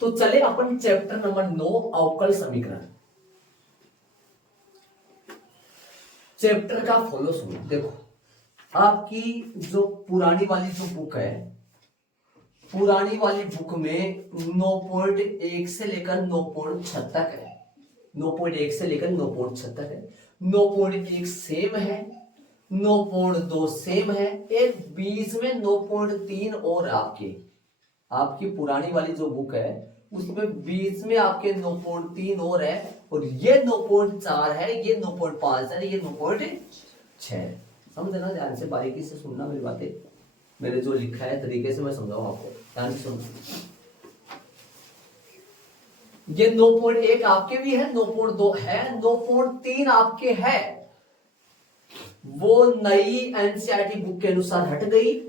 तो चले अपन chapter number 9 अवकल समीकरण। चैप्टर का फॉलो सुनो। देखो आपकी जो पुरानी वाली जो बुक है, पुरानी वाली बुक में 9.1 से लेकर 9.6 तक है। 9.1 से लेकर 9.6 तक है। 9.1 सेम है, 9.2 सेम है, एक बीच में 9.3 और आपकी पुरानी वाली जो बुक है उसमें बीच में आपके 9.3 और है, और ये 9.4 है, ये 9.5 है, ये 9.6 है। समझना, ध्यान से बारीकी से सुनना मेरी बातें। मैंने जो लिखा है तरीके से मैं समझाऊं आपको, ध्यान से सुनना। ये 9.1 आपके भी है, 9.2 है, 9.3 आपके है। वो नई एनसीईआरटी बुक के अनुसार हट गई,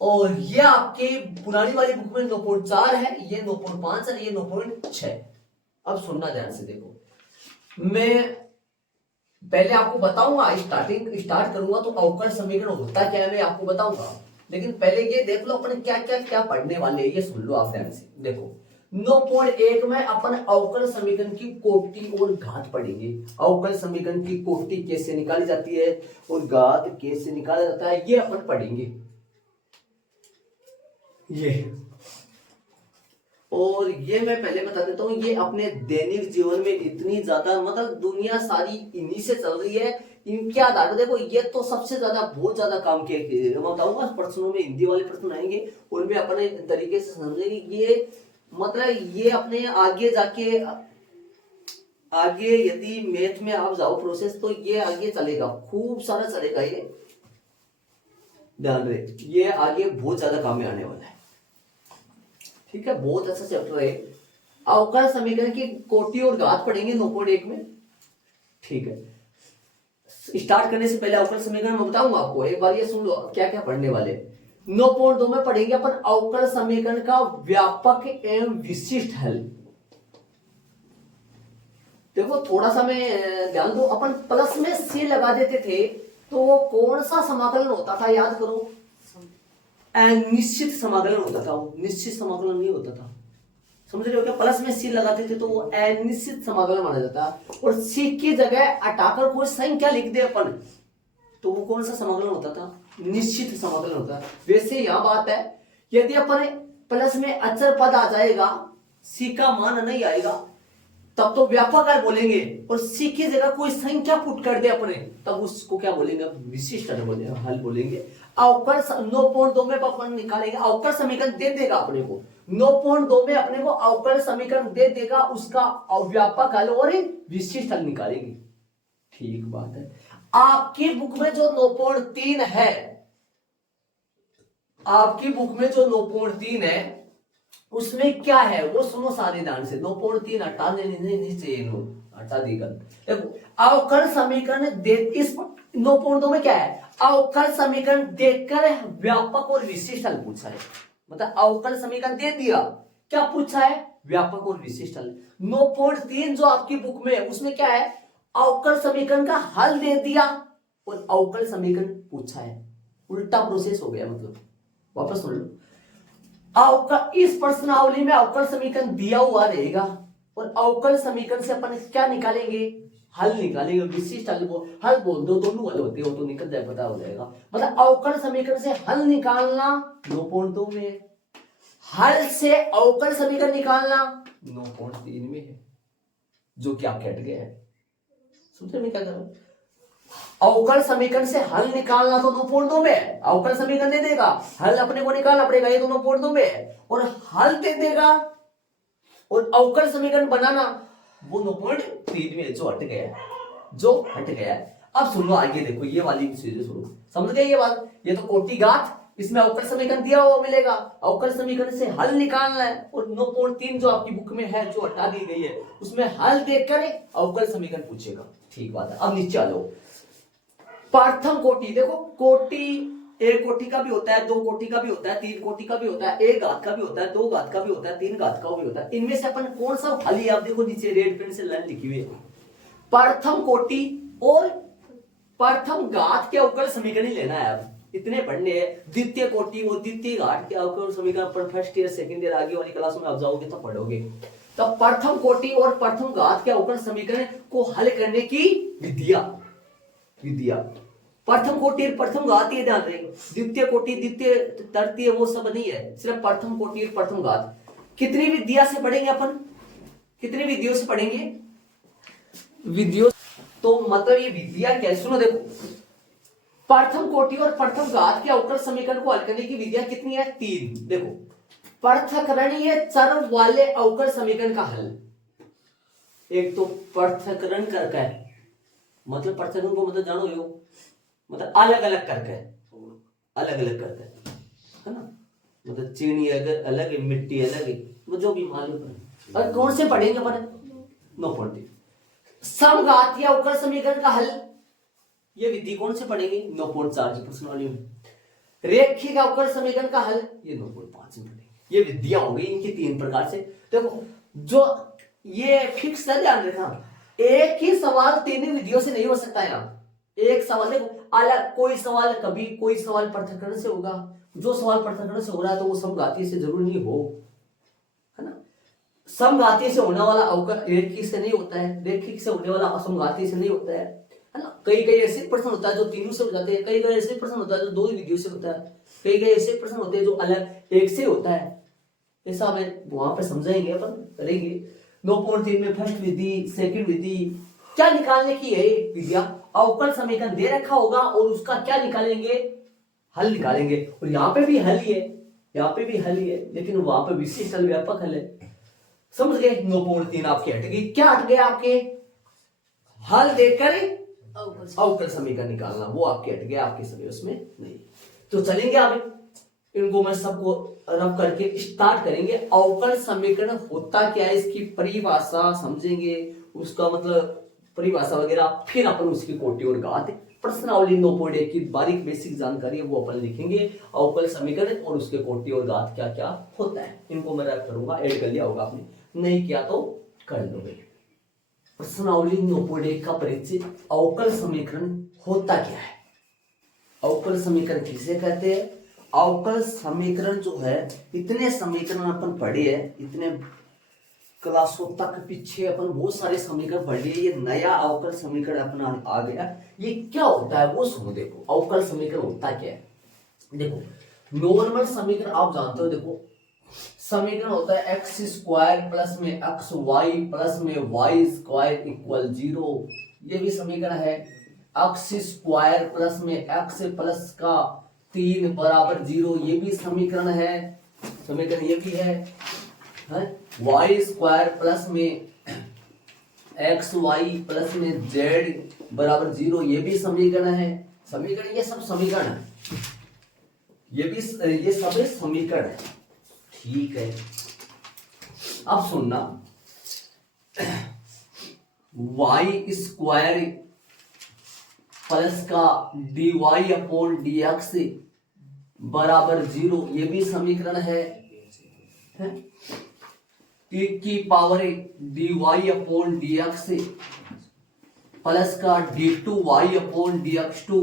और ये आपके पुरानी वाली बुक में 9.4 है, ये 9.5 है, ये 9.6। अब सुनना ध्यान से। देखो मैं पहले आपको बताऊंगा, स्टार्ट करूंगा तो अवकल समीकरण होता क्या है मैं आपको बताऊंगा, लेकिन पहले ये देख लो अपन क्या क्या क्या पढ़ने वाले हैं, ये सुन लो आप ध्यान से। देखो 9.1 में अपन अवकल समीकरण की कोटि और घात पढ़ेंगे। अवकल समीकरण की कोटि कैसे निकाली जाती है और घात कैसे निकाला जाता है, ये अपन पढ़ेंगे। ये और ये मैं पहले बता देता हूं, ये अपने दैनिक जीवन में इतनी ज्यादा, मतलब दुनिया सारी इन्हीं से चल रही है। इनके आधार पर देखो, ये तो सबसे ज्यादा बहुत ज्यादा काम किया। मैं बताऊंगा प्रश्नों में, हिंदी वाले प्रश्न आएंगे उनमें अपने तरीके से समझेंगे। ये मतलब ये अपने आगे जाके, आगे यदि मैथ में आप जाओ प्रोसेस, तो ये आगे चलेगा, खूब सारा चलेगा। ये ध्यान रहे, ये आगे बहुत ज्यादा काम में आने वाला है। ठीक है, बहुत अच्छा चैप्टर है। अवकल समीकरण की कोटि और घात पढ़ेंगे 9.1 में। ठीक है, स्टार्ट करने से पहले अवकल समीकरण मैं बताऊंगा आपको, एक बार ये सुन लो क्या क्या पढ़ने वाले। 9.2 में पढ़ेंगे अपन अवकल समीकरण का व्यापक एवं विशिष्ट हल। देखो थोड़ा सा मैं ध्यान दो, अपन प्लस में सी लगा देते थे तो वो कौन सा समाकलन होता था, याद करो। निश्चित समाकलन होता था, वो निश्चित समाकलन नहीं होता था। समझ रहे हो क्या? प्लस में सी लगाते थे तो वो अनिश्चित समाकलन माना जाता, और सी की जगह हटाकर कोई संख्या लिख दे अपन तो वो कौन सा समाकलन होता था, निश्चित समाकलन होता। वैसे यहां बात है, यदि अपन प्लस में अचर पद आ जाएगा, सी का मान नहीं आएगा, तब तो व्यापक है बोलेंगे, और सी की जगह कोई संख्या पुट कर दे अपने, तब उसको क्या बोलेंगे, विशिष्ट हल बोलेंगे। अवकल 9.2 में अपन निकालेंगे, अवकल समीकरण दे देगा अपने को। 9.2 में अपने को अवकल समीकरण दे देगा, उसका व्यापक हल और विशिष्ट हल निकालेंगे। ठीक बात है। आपकी बुक में जो 9.3 है, आपकी बुक में जो 9.3 है उसमें क्या है वो सुनो सारे ध्यान से। 9.3 हटाने नहीं चाहिए, हटा दी गल। देखो अवकल समीकरण दे, इस 9.2 में क्या है, अवकल समीकरण देकर व्यापक और विशिष्ट हल पूछा है। मतलब अवकल समीकरण दे दिया, क्या पूछा है, व्यापक और विशिष्ट हल। 9.3 जो आपकी बुक में है उसमें क्या है, अवकल समीकरण का हल दे दिया और अवकल समीकरण पूछा है। उल्टा प्रोसेस हो गया, मतलब वापस सुन लो। इस प्रश्नावली में अवकल समीकरण दिया हुआ रहेगा, और अवकल समीकरण से अपन क्या निकालेंगे, हल निकालेंगे। विशिष्ट हल बोल दो, दोनों हल होते हो तो निकल जाए, पता हो जाएगा। मतलब अवकल समीकरण से हल निकालना 9.2 में है, हल से अवकल समीकरण निकालना 9.3 में है, जो कि आपके हट गया है। समझे मैं क्या कर रहा हूं? अवकल समीकरण से हल निकालना तो 9.2 में है, अवकल समीकरण दे देगा, हल अपने को निकालना पड़ेगा, ये तो 9.2 में है, और हल दे देगा और अवकल समीकरण बनाना वो 9.3 में, जो हट गया है, जो हट गया है। अब सुनो आगे, देखो ये वाली चीजें सुनो, समझ गए ये बात। ये तो कोटि घात, इसमें अवकल समीकरण दिया हुआ मिलेगा, अवकल समीकरण से हल निकालना है, और 9.3 जो आपकी बुक में है जो हटा दी गई है उसमें हल देखकर अवकल समीकरण पूछेगा। ठीक बात है। अब नीचे आ जाओ, प्रथम कोटि। देखो कोटि एक कोटि का भी होता है, दो कोटि का भी होता है, तीन कोटि का भी होता है, एक घात का भी होता है, दो घात का भी होता है, तीन घात का भी होता है। इनमें से अपन कौन सा उठा लिया, आप देखो नीचे रेड पेन से लाइन लिखी हुई है, प्रथम कोटि और प्रथम घात के अवकल समीकरण लेना है। अब इतने पढ़ने हैं। द्वितीय कोटि वो द्वितीय घाट के अवकल समीकरण पर फर्स्ट ईयर सेकंड ईयर आगे वाली क्लास में आप जाओगे तो पढ़ोगे। तो प्रथम कोटि और प्रथम घात के अवकल समीकरण को हल करने की विधिया विधिया प्रथम कोटि और प्रथम घात, ये ध्यान रखिएगा। द्वितीय कोटि द्वितीय तृतीय वो सब नहीं है, सिर्फ प्रथम कोटि और प्रथम घात। कितनी विधिया से पढ़ेंगे अपन, कितनी विधियों से पढ़ेंगे, विधियों। तो मतलब ये विधिया क्या है, सुनो देखो, प्रथम कोटि और प्रथम घात के अवकल समीकरण को हल करने की विधियां कितनी है, 3। देखो, पृथकरणीय चर वाले अवकल समीकरण का हल, एक तो पृथकरण करके, मतलब पृथकरण को मतलब जानो यो, मतलब अलग अलग करके, अलग अलग करके, है ना, मतलब चीनी अगर अलग है, मिट्टी अलग है, वो जो भी मालूम है। और कौन से पढ़ेंगे अपन, 9.3 समघातीय अवकल समीकरण का हल, ये विधि कौन से पढ़ेंगे, 9.4 की प्रश्नावली में। रेखिक अवकल समीकरण का हल, ये 9.5 में पढ़ेंगे। ये विधियां हो गई इनकी 3 प्रकार से। देखो जो ये फिक्स है, ध्यान रखना, एक ही सवाल 3 विधियों से नहीं हो सकता है ना। एक सवाल देखो अलग, कोई सवाल कभी कोई सवाल पृथक्करण से होगा, जो सवाल पृथक्करण से हो रहा है तो वो समघातीय से जरूर नहीं हो, है ना। समघातीय से होने वाला अवकल रेखिक से नहीं होता है, रेखिक से होने वाला असमघातीय से नहीं होता है ना। कई कई ऐसे प्रश्न होता है जो 3 से हो जाते हैं, कई कई ऐसे प्रश्न होता है जो 2 विधियों से होता है, कई कई ऐसे प्रश्न होते हैं जो अलग एक से होता है। ऐसा हमें वहां पे समझाएंगे, अपन करेंगे। 9.3 में फर्स्ट विधि सेकंड विधि क्या निकालने की है विधिया, अवकल समीकरण दे रखा होगा और उसका क्या निकालेंगे, हल निकालेंगे। और यहाँ पे भी हल ही है, यहाँ पे भी हल ही है, लेकिन वहां पे विशिष्ट हल व्यापक हल है। समझ गए, 9.3 आपकी हट गई। क्या हट गया आपके, हल देकर अवकल समीकरण निकालना, वो आपके हट गया, आपके समय उसमें नहीं। तो चलेंगे आगे, इनको मैं सबको रब करके स्टार्ट करेंगे। अवकल समीकरण होता क्या है, इसकी परिभाषा समझेंगे, उसका मतलब परिभाषा वगैरह, फिर अपन उसकी कोटि और घात, प्रश्नावली 9.1 की बारीक बेसिक जानकारी है वो अपन लिखेंगे। अवकल समीकरण और उसके कोटि और घात क्या क्या होता है, इनको मैं रब करूंगा। ऐड कर लिया होगा आपने, नहीं किया तो कर लोगे। प्रश्नावली 9.1 का परिचय, अवकल समीकरण होता क्या है, अवकल समीकरण किसे कहते हैं। अवकल समीकरण जो है, इतने समीकरण अपन पढ़े हैं, इतने क्लासों तक पीछे अपन बहुत सारे समीकरण पढ़ लिए, ये नया अवकल समीकरण अपना आ गया। ये क्या होता है वो सुनो। देखो अवकल समीकरण होता क्या है, देखो नॉर्मल समीकरण आप जानते हो। देखो समीकरण होता है एक्स स्क्वायर प्लस में एक्स वाई प्लस में वाई स्क्वायर इक्वल 0, ये भी समीकरण है। एक्स स्क्वायर प्लस में एक्स प्लस का 3 बराबर 0, ये भी समीकरण है, समीकरण ये भी है। वाई स्क्वायर प्लस में एक्स वाई प्लस में जेड बराबर 0, ये भी समीकरण है। समीकरण, ये सब समीकरण है, ये सब समीकरण है, ठीक है। अब सुनना, Y square plus K D Y upon D X बराबर 0, ये भी समीकरण है। टी की power D Y upon D X plus K D two Y upon D X two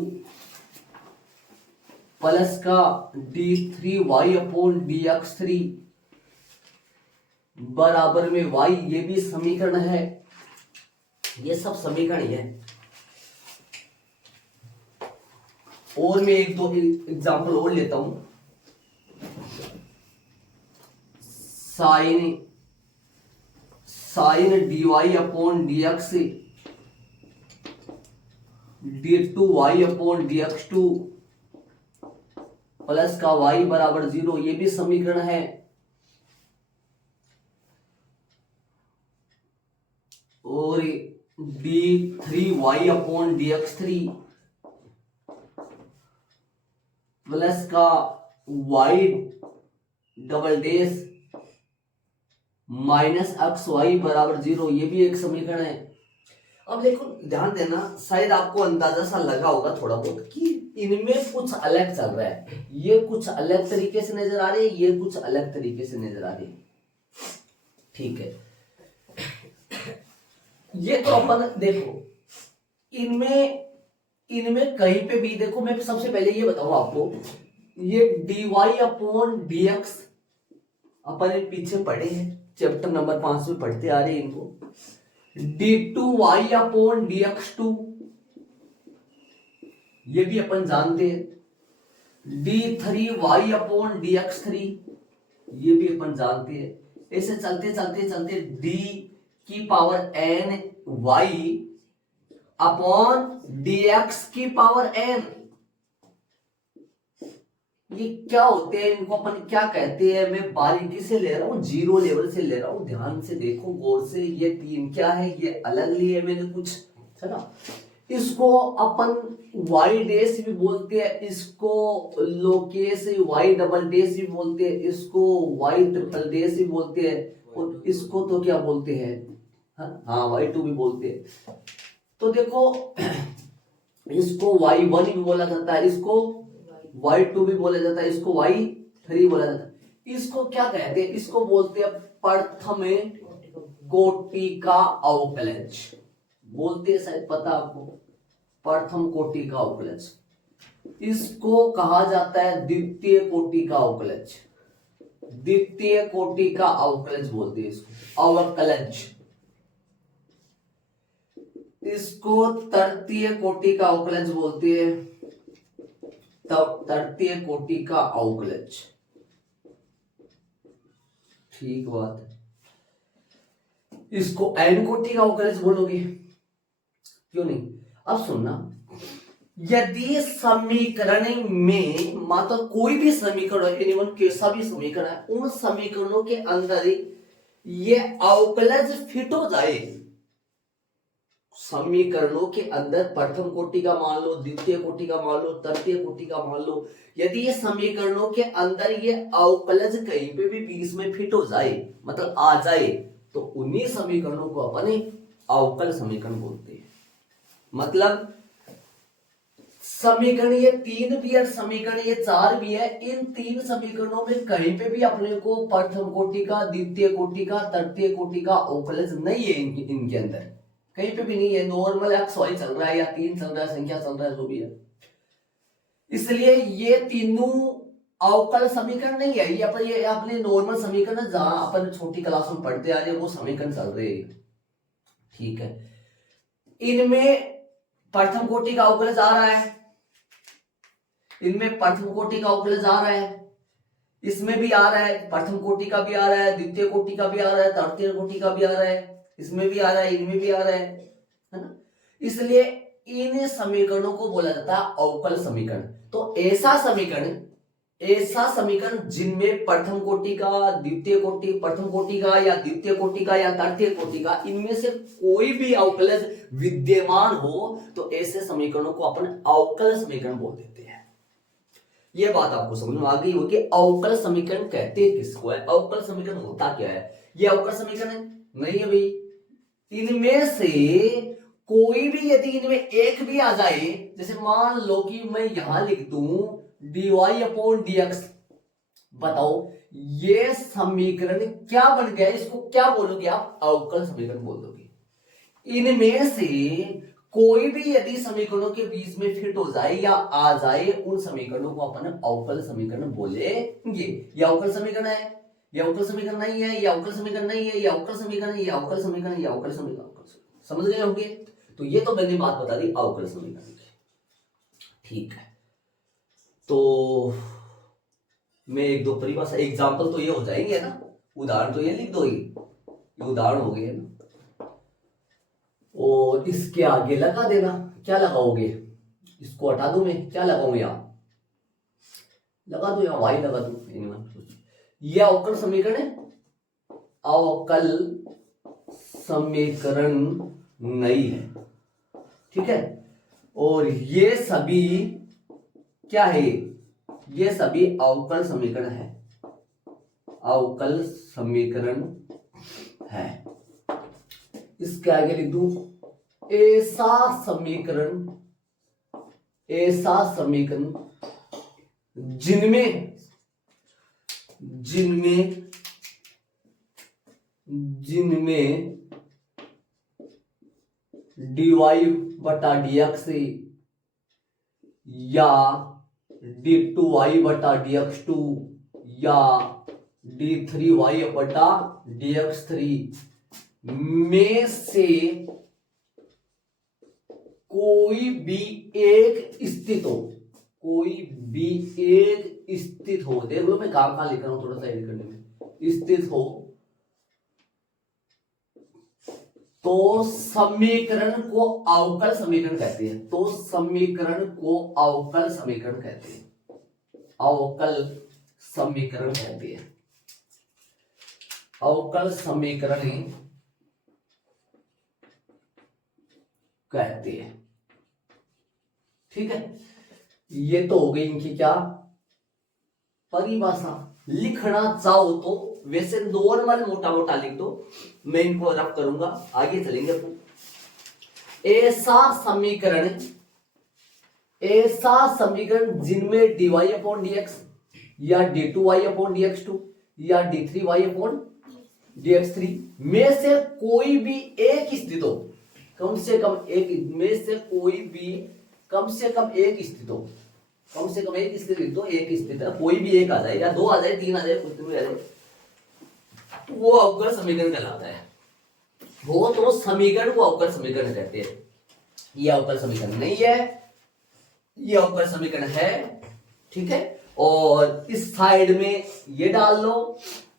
plus K D three Y upon D X three बराबर में Y, ये भी समीकरण है। ये सब समीकरण ही है। और मैं एक दो एग्जांपल और लेता हूं। Sine D Y upon D X D two Y upon D X two plus का वाई बराबर 0, ये भी समीकरण है। और D three Y upon D X three plus का Y double dash minus X Y बराबर 0, ये भी एक समीकरण है। अब देखो ध्यान देना, शायद आपको अंदाजा सा लगा होगा थोड़ा बहुत कि इनमें कुछ अलग चल रहा है, ये कुछ अलग तरीके से नजर आ रही है, ये कुछ अलग तरीके से नजर आ रही है, ठीक है। ये तो अपन देखो, इनमें इनमें कहीं पे भी देखो, मैं सबसे पहले ये बताऊं आपको, ये dy अपॉन dx अपन पीछे पढ़े हैं, चैप्टर नंबर 5 में पढ़ते आ रहे हैं इनको। d2y अपॉन dx2 ये भी अपन जानते हैं। d3y अपॉन dx3 ये भी अपन जानते हैं। ऐसे चलते चलते चलते d की power n y upon dx की पावर n, ये क्या होते हैं, इनको अपन क्या कहते हैं, मैं बारीकी से ले रहा हूं, जीरो लेवल से ले रहा हूं, ध्यान से देखो गौर से। ये तीन क्या है, ये अलग लिए मैंने कुछ, है ना। इसको अपन y डैश भी बोलते हैं, इसको लोकेश y डबल डैश भी बोलते हैं, इसको y ट्रिपल डैश भी बोलते हैं, और इसको तो क्या बोलते हैं, हाँ y2 भी बोलते हैं। तो देखो इसको y1 भी बोला जाता है, इसको y2 भी बोला जाता है, इसको y3 बोला जाता है। इसको क्या कहते हैं, इसको बोलते हैं प्रथम कोटि का अवकलज, बोलते हैं, शायद पता आपको, प्रथम कोटि का अवकलज। इसको कहा जाता है द्वितीय कोटि का अवकलज, द्वितीय कोटि का अवकलज बोलते हैं इसको, अवकलज। इसको तृतीय कोटि का अवकलज बोलते हैं, तब तृतीय कोटि का अवकलज। ठीक बात है। इसको एन कोटि का अवकलज बोलोगे, क्यों नहीं। अब सुनना, यदि समीकरण में मतलब कोई भी समीकरण, एनीवन कैसा भी समीकरण है, उन समीकरणों के अंदर ये अवकलज फिट हो जाए, समीकरणों के अंदर प्रथम कोटि का मान लो, द्वितीय कोटि का मान लो, तृतीय कोटि का मान लो, यदि ये समीकरणों के अंदर ये अवकलज कहीं पे भी बीच में फिट हो जाए, मतलब आ जाए, तो उन्हीं समीकरणों को अपन अवकल समीकरण बोलते हैं। मतलब समीकरण ये तीन भी है, समीकरण ये चार भी है, इन तीन समीकरणों में कहीं पे भी अपने को प्रथम कोटि का, द्वितीय कोटि का, तृतीय कोटि का अवकलज नहीं है, इनके अंदर कहीं पे भी नहीं है। नॉर्मल एक्स वाई चल रहा है, या तीन चल रहा है, संख्या चल रहा है, जो भी है। इसलिए ये तीनों अवकल समीकरण नहीं है, ये अपने नॉर्मल समीकरण जहां अपन छोटी क्लास में पढ़ते आ रहे हैं, वो समीकरण चल रहे हैं। ठीक है, इनमें प्रथम कोटि का अवकलज आ रहा है, इनमें प्रथम कोटि का अवकलज आ रहा है, इसमें भी आ रहा है, प्रथम कोटि का भी आ रहा है, द्वितीय कोटि का भी आ रहा है, तृतीय कोटि का भी आ रहा है, इसमें भी आ रहा है, इनमें भी आ रहा है ना। इसलिए इन समीकरणों को बोला जाता है अवकल समीकरण। तो ऐसा समीकरण जिनमें प्रथम कोटि का, द्वितीय कोटि, प्रथम कोटि का या द्वितीय कोटि का या तृतीय कोटि का, इनमें से कोई भी अवकलज विद्यमान हो, तो ऐसे समीकरणों को अपन अवकल समीकरण बोल देते हैं। यह बात आपको समझ में आ गई होगी। अवकल समीकरण कहते हैं किसको है, अवकल समीकरण होता क्या है। यह अवकल समीकरण है नहीं है भाई, इनमें से कोई भी यदि इनमें एक भी आ जाए, जैसे मान लो कि मैं यहां लिख दूं dy अपॉन dx, बताओ ये समीकरण क्या बन गया, इसको क्या बोलोगे आप, अवकल समीकरण बोल दोगे। इनमें से कोई भी यदि समीकरणों के बीच में फिट हो जाए या आ जाए, उन समीकरणों को अपन अवकल समीकरण बोलेंगे। ये अवकल समीकरण है, ये अवकल समीकरण नहीं है, ये अवकल समीकरण नहीं है, ये अवकल समीकरण, ये अवकल समीकरण, ये अवकल समीकरण। समझ गए होंगे। तो ये तो मैंने बात बता दी अवकल समीकरण की। ठीक है, तो मैं एक दो परिभाषा, एग्जाम्पल तो ये हो जाएंगे ना, उदाहरण तो ये लिख दो, ये उदाहरण हो गए ना, और इसके आगे लगा देना। क्या लगाओगे, इसको हटा दूं मैं, क्या लगाऊं, यहां लगा दो, यहां वाई लगा दू। ये अवकल समीकरण है, अवकल समीकरण नहीं है, ठीक है। और ये सभी क्या है, ये सभी अवकल समीकरण है, अवकल समीकरण है। इसके आगे लिख दूं ऐसा समीकरण, ऐसा समीकरण जिनमें जिनमें जिनमें dy बटा dx या d2y बटा dx2 या d3y बटा dx3 में से कोई भी एक स्थित हो, कोई भी एक स्थित हो, देख लो मैं कहां लिख रहा हूं, थोड़ा सा एडिट करने में, स्थित हो तो समीकरण को अवकल समीकरण कहते हैं। तो समीकरण को अवकल समीकरण कहते हैं, अवकल समीकरण कहते हैं, अवकल समीकरण कहते हैं। ठीक है, ये तो हो गई इनकी क्या परिभाषा। लिखना चाहो तो वैसे नॉर्मल मोटा मोटा लिख दो, मैं इनको रफ करूंगा, आगे चलेंगे। ऐसा समीकरण जिनमें dy अपॉन dx या d2y अपॉन dx2 या d3y अपॉन dx3 में से कोई भी एक स्थित हो, कम से कम एक में से कोई भी कम से कम एक स्थित हो, कम से कम एक स्थित तो एक स्थित है, कोई भी एक आ जाए या दो आ जाए, तीन आ जाए, कुछ भी आ जाए, वो अवकल समीकरण कहलाता है। वो तो समीकरण को अवकल समीकरण कहते हैं। ये अवकल समीकरण नहीं है, ये अवकल समीकरण है। ठीक है, और इस साइड में ये डाल लो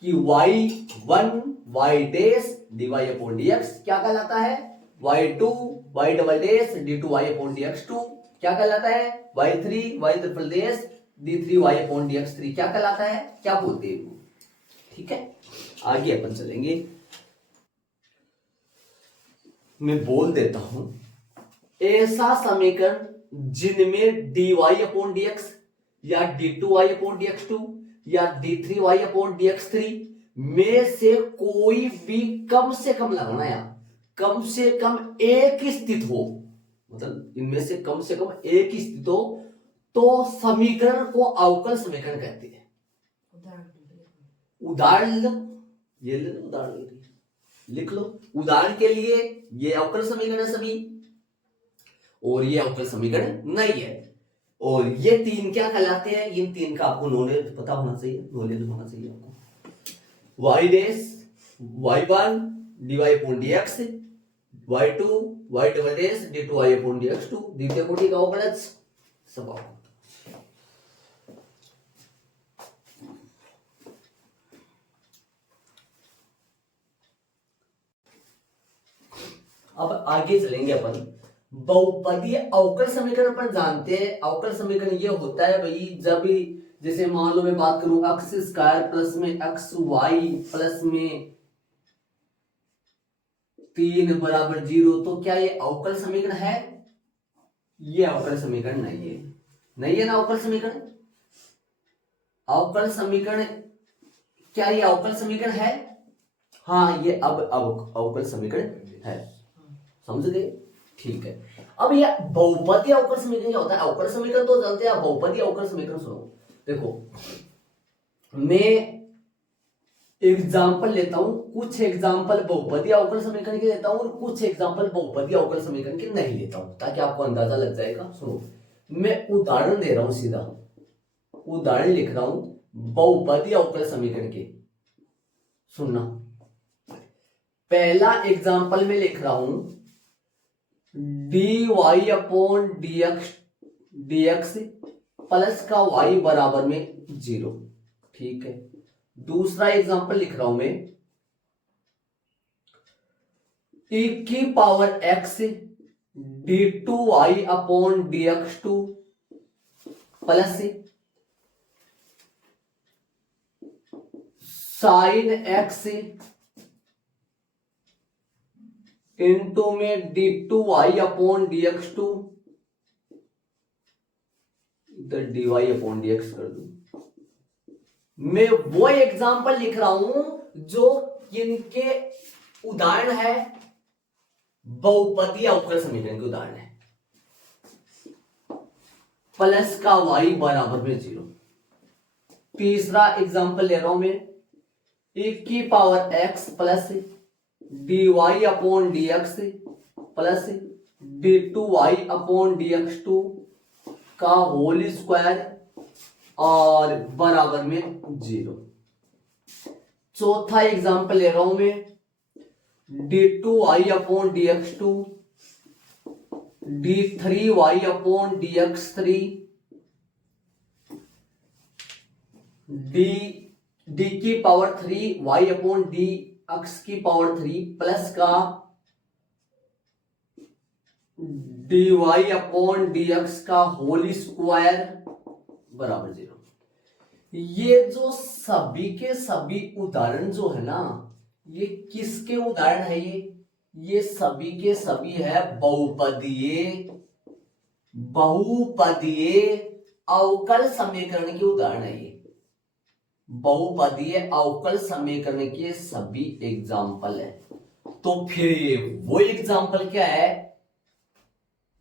कि y1 y dash dy upon dx क्या कहलाता है, y2 y double dash d2y upon dx2 क्या कहलाता है, y3 y triple dash d3y upon dx3 क्या कहलाता है, क्या बोलते हैं वो। ठीक है, आगे अपन चलेंगे। मैं बोल देता हूं, ऐसा समीकरण जिनमें dy अपॉन dx या d2y अपॉन dx2 या d3y अपॉन dx3 में से कोई भी कम से कम लगाना, या कम से कम एक स्थित हो, मतलब इनमें से कम एक स्थित हो, तो समीकरण को अवकल समीकरण कहते हैं। उदाहरण ये ले लो, उदाहरण लिख लो। उदाहरण के लिए ये अवकल समीकरण है सभी, और ये अवकल समीकरण नहीं है। और ये तीन क्या कहलाते हैं, इन तीन का आपको नॉलेज पता होना चाहिए, नॉलेज होना चाहिए आपको। y dash y1 dy upon dx, y2 y double dash d2y upon dx2 द्वितीय कोटि का अवकलज स्वभाव। अब आगे चलेंगे अपन। बहुपदीय अवकल समीकरण अपन जानते हैं। अवकल समीकरण ये होता है भाई, जब जैसे मान लो मैं बात करूं एक्स स्क्वायर प्लस में एक्स वाई प्लस में 3 बराबर 0, तो क्या ये अवकल समीकरण है? ये अवकल समीकरण नहीं है, नहीं है ना अवकल समीकरण। अवकल समीकरण, क्या ये अवकल समीकरण है? हाँ, ये अब अवकल समीकरण है, समझ गए? ठीक है। अब ये बहुपदीय अवकल समीकरण क्या होता है? अवकल समीकरण तो जानते हैं, बहुपदीय अवकल समीकरण सुनो। देखो, मैं एग्जाम्पल लेता हूं, कुछ एग्जाम्पल बहुपदीय अवकल समीकरण के लेता हूं और कुछ एग्जाम्पल बहुपदीय अवकल समीकरण के नहीं लेता हूं, ताकि आपको अंदाजा लग जाएगा। सुनो, मैं उदाहरण दे रहा हूं, सीधा उदाहरण लिख रहा हूं बहुपदीय अवकल समीकरण के। सुनना, पहला एग्जाम्पल में लिख रहा हूं dy अपॉन dx प्लस का y बराबर में 0। ठीक है, दूसरा एग्जांपल लिख रहा हूं मैं, e की power x d2y upon dx2 plus sign x into में d2y अपॉन dx2, इधर dy अपॉन dx कर दूं। मैं वो एग्जाम्पल लिख रहा हूं जो इनके उदाहरण है, बहुपदीय अवकल समीकरण के उदाहरण है। प्लस का y बराबर में 0। तीसरा एग्जाम्पल ले रहा हूं मैं, e की power x plus dy upon dx plus d2y upon dx2 का होल स्क्वायर और बराबर में 0। चौथा एग्जांपल ले रहा हूं मैं, d2y upon dx2, d3y upon dx3, d की power 3 y upon D x की पावर 3 प्लस का dy अपॉन dx का होल स्क्वायर बराबर 0। ये जो सभी के सभी उदाहरण जो है ना, ये किसके उदाहरण है? ये सभी के सभी है बहुपदीय अवकल समीकरण के उदाहरण है। ये बहुपदीय अवकल समीकरण के सभी एग्जाम्पल है। तो फिर ये वो एग्जाम्पल क्या है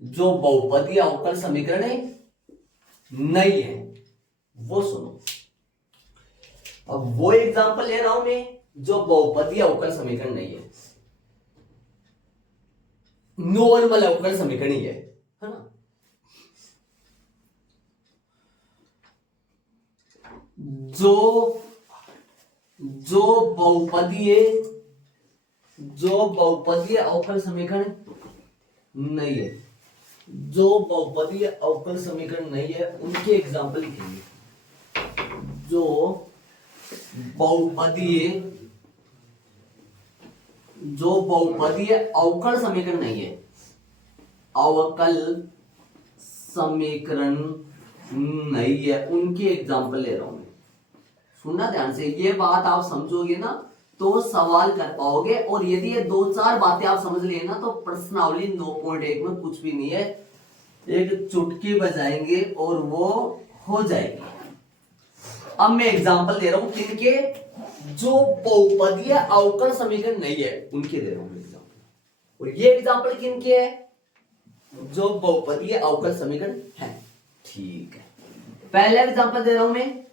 जो बहुपदीय अवकल समीकरण है नहीं है? वो सुनो। अब वो एग्जाम्पल ले रहा हूं मैं जो बहुपदीय अवकल समीकरण नहीं है, नॉर्मल अवकल समीकरण ही है ना। जो बहुपदीय अवकल समीकरण नहीं है, जो बहुपदीय अवकल समीकरण नहीं है उनके एग्जाम्पल लिखेंगे। जो बहुपदीय अवकल समीकरण नहीं है, अवकल समीकरण नहीं है, उनके एग्जाम्पल ले रहा हूं मैं। सुनना ध्यान से, ये बात आप समझोगे ना तो सवाल कर पाओगे, और यदि ये 2-4 बातें आप समझ लिए ना तो प्रश्नावली 9.1 में कुछ भी नहीं है, एक चुटकी बजाएंगे और वो हो जाएगी। अब मैं एग्जांपल दे रहा हूं किनके? जो बहुपदीय अवकल समीकरण नहीं है उनके दे रहा हूं एग्जांपल। और ये एग्जांपल किनके है? जो बहुपदीय अवकल समीकरण है। ठीक है, पहला एग्जांपल दे रहा हूं मैं,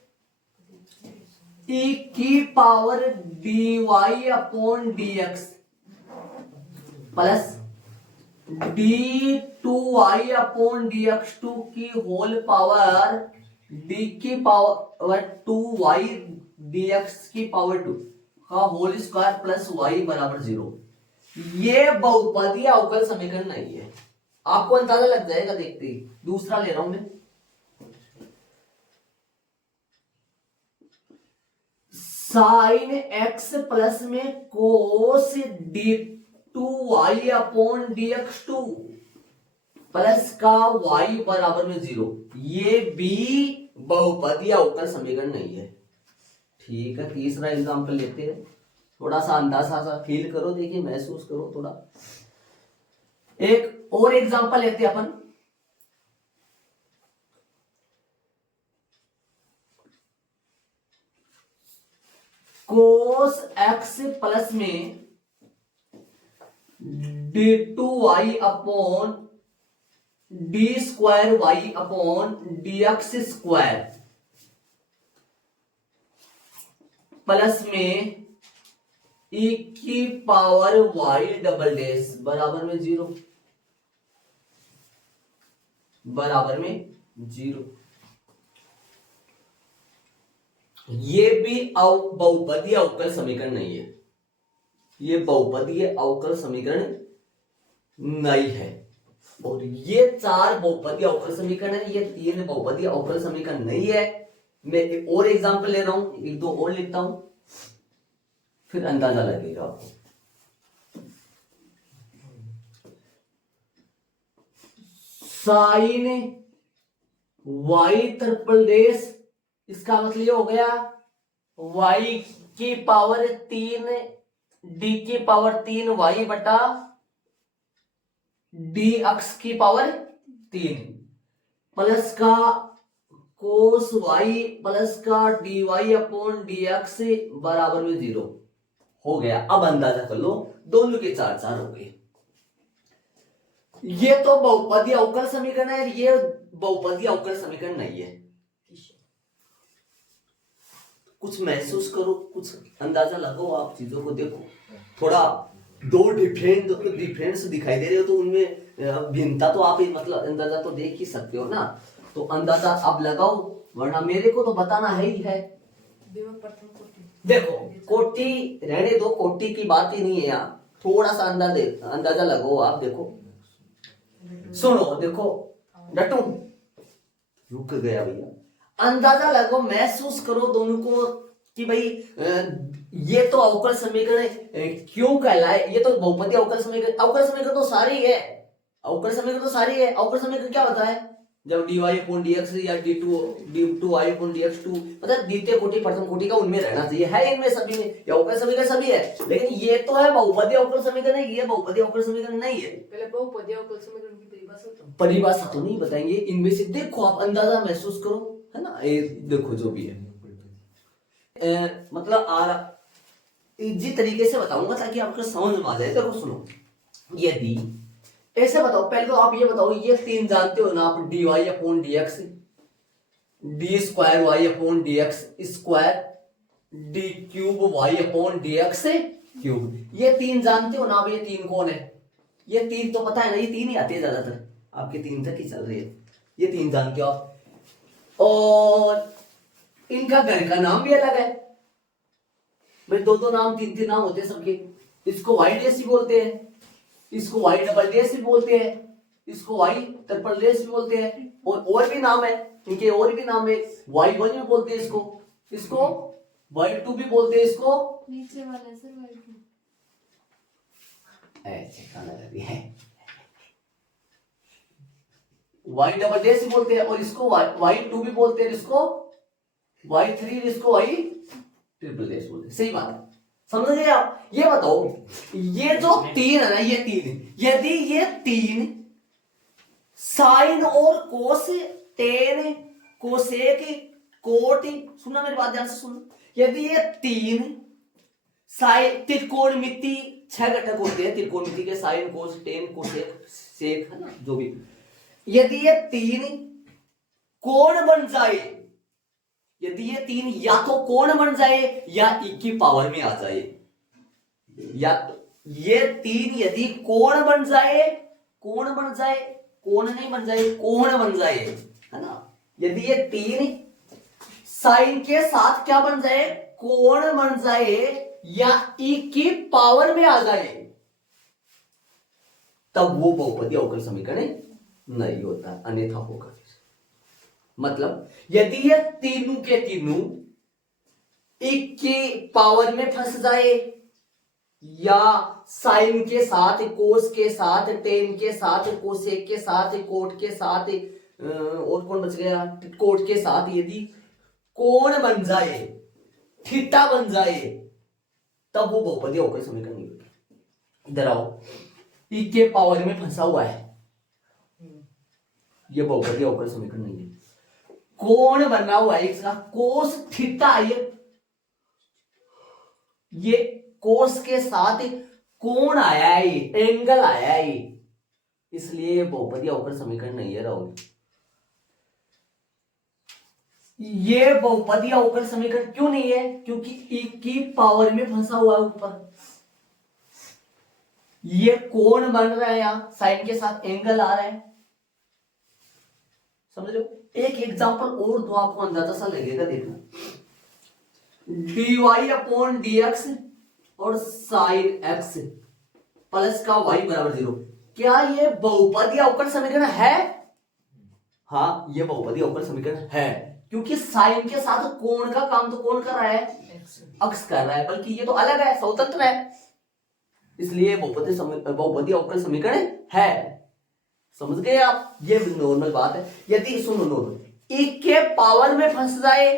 e की power dy upon dx plus d2y upon dx2 की होल पावर d की पावर 2y dx की पावर 2 का होल स्क्वायर प्लस y बराबर 0। ये बहुपदीय अवकल समीकरण नहीं है, आपको अंदाजा लग जाएगा देखते ही। दूसरा ले रहा हूं मैं, साइन x प्लस में कोस d2y अपॉन dx2 प्लस का y बराबर में 0। ये भी बहुपदीय अवकल समीकरण नहीं है। ठीक है, तीसरा एग्जांपल लेते हैं। थोड़ा सा अंदाजा सा फील करो, देखिए महसूस करो थोड़ा। एक और एग्जांपल लेते हैं अपन, कोस x प्लस में d2y upon D square Y upon dx square plus में e की पावर y डबल डैश बराबर में 0, बराबर में 0। ये भी बहुपदीय अवकल समीकरण नहीं है, ये बहुपदीय अवकल समीकरण नहीं है। और ये 4 बहुपदीय अवकल समीकरण है, ये 3 बहुपदीय अवकल समीकरण नहीं है। मैं एक और एग्जांपल ले रहा हूं, 1-2 और लिखता हूं, फिर अंदाजा लगेगा आपको। साइन y ट्रिपल डैश, इसका मतलब ये हो गया y की पावर 3 d की पावर 3 y बटा dx की पावर 3 प्लस का कोस y प्लस का dy अपॉन dx बराबर में 0 हो गया। अब अंदाजा कर लो, दोनों के 4-4 हो गए। ये तो बहुपदीय अवकल समीकरण है, ये बहुपदीय अवकल समीकरण नहीं है। कुछ महसूस करो, कुछ अंदाजा लगाओ, आप चीजों को देखो। थोड़ा 2 डिफरेंस दिखाई दे रहे हो तो उनमें भिन्नता तो आप मतलब अंदाजा तो देख ही सकते हो ना। तो अंदाजा अब लगाओ, वरना मेरे को तो बताना है ही है। देखो कोटि रहने दो, कोटि की बात ही नहीं है यहाँ, थोड़ा सा अंदाजा लगाओ आप। देखो सुनो, देखो डटू रुक गया भैया, अंदाजा लगाओ, महसूस करो दोनों को कि भाई ये तो अवकल समीकरण क्यों कहलाए, ये तो बहुपदी अवकल समीकरण, अवकल समीकरण तो सारी है, अवकल समीकरण तो सारी है। अवकल समीकरण क्या होता है, जब dy अपॉन dx या d2y अपॉन dx2, मतलब द्वितीय कोटि प्रथम कोटि का उनमें रहना चाहिए, है इनमें सभी में, ये अवकल समीकरण सभी है। लेकिन ये तो है बहुपदी अवकल समीकरण, ये बहुपदी अवकल समीकरण नहीं है। पहले बहुपदी अवकल समीकरण की परिभाषा तो नहीं बताएंगे, इनमें से देखो आप अंदाजा महसूस करो, है ना, ये देखो जो भी है मतलब इजी तरीके से बताऊंगा ताकि आपको समझ में आ जाए। देखो सुनो, यदि ऐसे बताओ, पहले तो आप ये बताओ, ये तीन जानते हो ना आप, dy upon dx, D square Y upon dx square, D cube Y upon dx cube, ये तीन जानते हो ना आप। ये तीन कौन है, ये तीन तो पता है ना, ये तीन ही आते हैं ज्यादातर, आपके तीन तक ही चल रही है, ये तीन जानते हो आप। और इनका घर का नाम भी अलग है भाई, दो दो नाम तीन तीन नाम होते हैं सबके। इसको वाई डैश भी बोलते हैं, इसको वाई डबल डैश भी बोलते हैं, इसको वाई ट्रिपल डैश भी बोलते हैं, और भी नाम है इनके, और भी नाम है, वाई वन भी बोलते हैं इसको, इसको वाई टू भी बोलते हैं, इसको नीचे वाला सर वाई टू ऐसे खाना लगी है, वाई डबल डैश भी बोलते हैं, और इसको वाई टू भी बोलते हैं, इसको वाई थ्री, इसको वाई ट्रिपल डैश बोलते हैं। सही बात है, समझ गए आप। ये बताओ, ये जो तीन है ना, ये तीन, यदि ये तीन साइन और कोस, टेन, कोसेक, कोट, सुनना मेरी बात ध्यान से सुनो, यदि ये तीन साइन, त्रिकोणमिति 6 घटक होते हैं त्रिकोणमिति के, sine cos tan cosec sec, है ना जो भी, यदि ये तीन कोण बन जाए, यदि ये तीन या तो कोण बन जाए या e की पावर में आ जाए, या ये तीन यदि कोण बन जाए, कोण बन जाए, कोण नहीं बन जाए, कोण बन जाए, है ना, यदि ये तीन साइन के साथ क्या बन जाए, कोण बन जाए, या e की पावर में आ जाए, तब वो बहुपदी अवकल समीकरण नहीं होता, अन्यथा होगा। मतलब यदि ये तीनों के तीनों एक की पावर में फंस जाए, या साइन के साथ, कोस के साथ, टेन के साथ, कोसेक के साथ, कोट के साथ, और कौन बच गया, कोट के साथ, यदि कोण बन जाए, थीटा बन जाए, तब वो बहुपदी अवकल समीकरण नहीं होता। इधर आओ, ई के पावर में फंसा हुआ है, ये बहुपदी अवकल समीकरण नहीं है। कोण बना हुआ है इसका, कोस थीटा, ये कोस के साथ कोण आया है, एंगल आया है, इसलिए ये बहुपदी अवकल समीकरण नहीं है राहुल। ये बहुपदी अवकल समीकरण क्यों नहीं है, क्योंकि e की पावर में फंसा हुआ है ऊपर, ये कोण बन रहा है, यहां साइन के साथ एंगल आ रहा है, समझ लो। एक एग्जांपल और दो, आपको अंदाजा सा लगेगा, देखना, dy अपॉन dx और साइन x प्लस का y बराबर 0, क्या ये बहुपदी अवकल समीकरण है? हाँ, ये बहुपदी अवकल समीकरण है, क्योंकि साइन के साथ कोण का काम तो कौन कर रहा है, अक्ष कर रहा है, बल्कि ये तो अलग है, स्वतंत्र है, इसलिए बहुपदी अवकल समीकरण है। समझ गए आप, ये नॉर्मल बात है। यदि सुनो, नॉर्मल e के पावर में फंस जाए,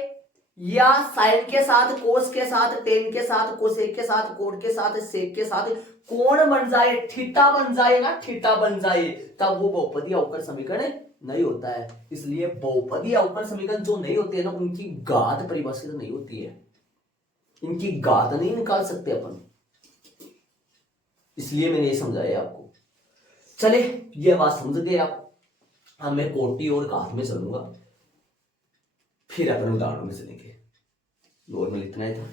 या साइन के साथ, कोस के साथ, टेन के साथ, कोसेक के साथ, कोट के साथ, सेक के साथ कोण बन जाए, थीटा बन जाए ना, थीटा बन जाए, तब वो बहुपदी अवकल समीकरण नहीं होता है। इसलिए बहुपदी अवकल समीकरण जो नहीं होते हैं ना, उनकी घात परिभाषित नहीं होती है, इनकी घात नहीं निकाल सकते अपन, इसलिए मैंने ये समझाया आपको। चले, ये बात समझ गए आप। अब मैं कोटि और घात में चलूंगा, फिर अपन उदाहरणों में चलेंगे। नॉर्मल इतना ही था।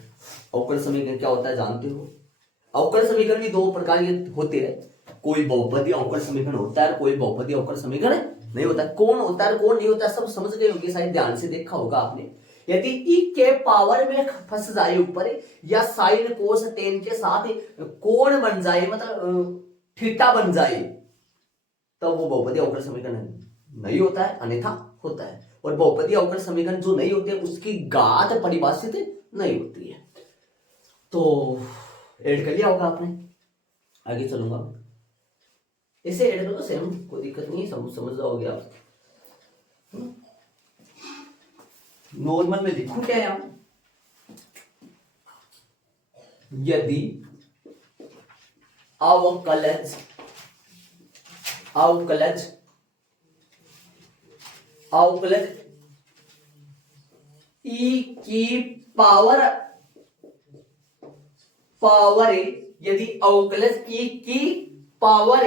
अवकल समीकरण क्या होता है जानते हो? अवकल समीकरण भी दो प्रकार के होते हैं, कोई बहुपदी अवकल समीकरण होता है, कोई बहुपदी अवकल समीकरण नहीं होता। कौन होता है कौन नहीं होता सब समझ गए होंगे, शायद ध्यान से देखा होगा आपने। यदि ई के पावर में फंस जाए ऊपर या साइन कोस टेन के साथ कोण बन जाए, मतलब थीटा बन जाए, तो वो बहुपदी अवकल समीकरण नहीं होता है, अन्यथा होता है। और बहुपदी अवकल समीकरण जो नहीं होते उसकी घात परिभाषित नहीं होती है। तो ऐड कर लिया होगा आपने, आगे चलूंगा। इसे ऐड करो सेम, कोई दिक्कत नहीं है, समझ जाओगे आप। नॉर्मल में लिखूं क्या है, यदि अवकलज ई की पावर यदि अवकलज ई की पावर